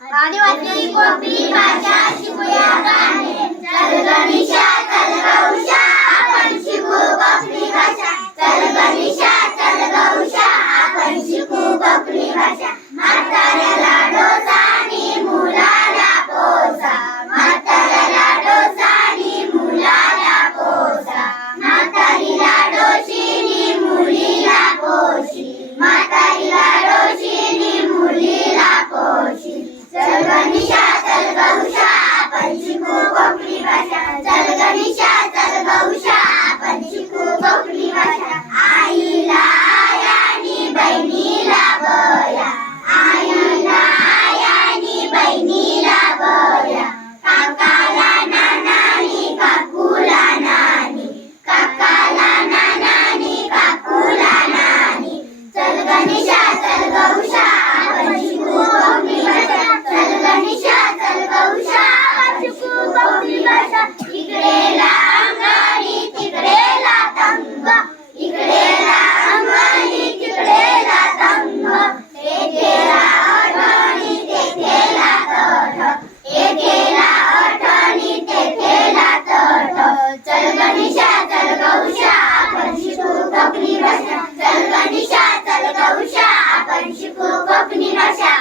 आदिवासी कोकणी भाषा शिकूया गाणे. चल गणेशा चल गौशा आपण शिकू कोकणी भाषा. चल गणेशा चल गौशा आपण शिकू कोकणी भाषा. म्हाताऱ्याला डोसानी मुलाला पोसा. म्हाताऱ्याला डोसानी मुलाला पोसा. म्हातारीला डोशीनी मुलीला पोशी. म्हातारीला डोशीनी मुलीला पोशी. चल गणेशा चल गौशा आपण शिकू कोकणी भाषा. चल गणेशा चल गौशा आपण शिकू कोकणी भाषा. आईला आयानी बहिणीला बया. आईला आयानी बहिणीला बया. काकाला नानानी काकूला नानी. काकाला नानानी काकूला नानी. चल गणेशा चल गौशा आपण शिकू कोकणी भाषा. चल गणेशा चल गौशा आपण शिकू कोकणी भाषा. इकडेला अंगणी तिकडेला तंग. इकडेला अंगणी तिकडेला तंग. एकेला आठवणी तेथेला तठ. एकेला आठवणी तेथेला तठ. चल गणेशा चल गौशा आपण शिकू कोकणी भाषा. चल गणेशा चल गौशा आपण शिकू कोकणी भाषा.